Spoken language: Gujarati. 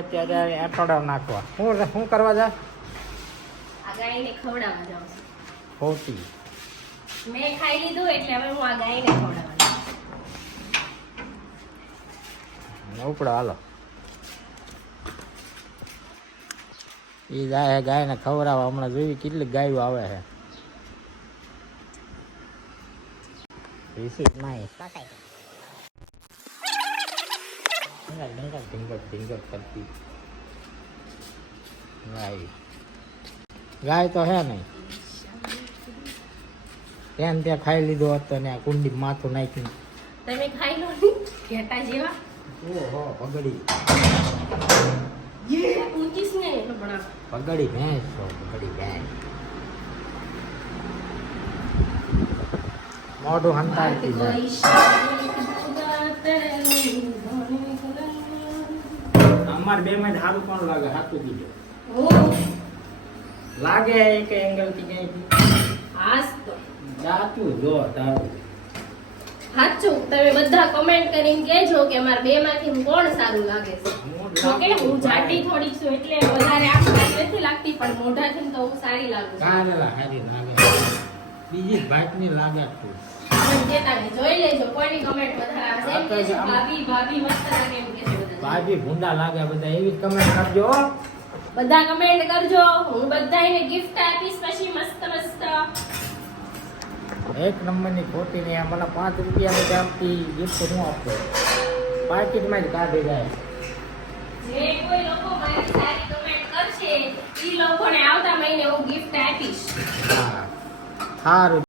અત્યારે એઠોડા નાખવા. શું કરવા જા? આ ગાયને ખવડાવવા જાઉં છું. ખોટી. મેં ખાઈ લીધું એટલે હવે હું આ ગાયને ખવડાવવાની. ઉપડો હાલો. એ જાય ગાયને ખવડાવવા. હમણાં જોઈ કેટલી ગાયો આવે છે. રિસીટ નહીં. ઢીંગર કરતી ગાય તો હે નહીં. ત્યાં ખાઈ લીધો હતો ને આ કુંડી માથું નાખ્યું. તમે ખાઈ લો ને ઘેટા જેવા. ઓહો પગડી. ये ऊंચीस ने बड़ा પગડી ભેંસ છો. પગડી ભેંસ મોઢું હંતાડતી જાય. અમાર બે માં સારું કોણ લાગે? સાચું કીધું લાગે એક એંગલ થી ક્યાંય હાસ તો જાતું જો તારું. સાચું. તમે બધા કમેન્ટ કરીને કહેજો કે અમાર બે માંથી કોણ સારું લાગે છે. ઓકે હું જાડી થોડી છું એટલે વધારે આંખ નથી લાગતી પણ મોઢાથી તો હું સારી લાગુ છું. કારેલા હારી લાગે. બીજી ભાત ની લાગે તું. પણ જેતાને જોઈ લેજો કોઈની કમેન્ટ વધારે આવશે એમ કે ભાભી ભાભી મસ્ત લાગે એમ કે બધા. ભાભી ભૂંડા લાગે બધા એવી કમેન્ટ કરજો. બધા કમેન્ટ કરજો. હું બધાને ગિફ્ટ આપીશ પછી મસ્ત મસ્ત. એક નંબરની ખોટી ને મને 5 રૂપિયા ની આપતી ગિફ્ટ હું આપતો પાકીટ માં જ કાઢી જાય. જે કોઈ લોકો મારી સારી કમેન્ટ કરશે ઈ લોકોને આવતા મહિને હું ગિફ્ટ આપીશ. હા સારું.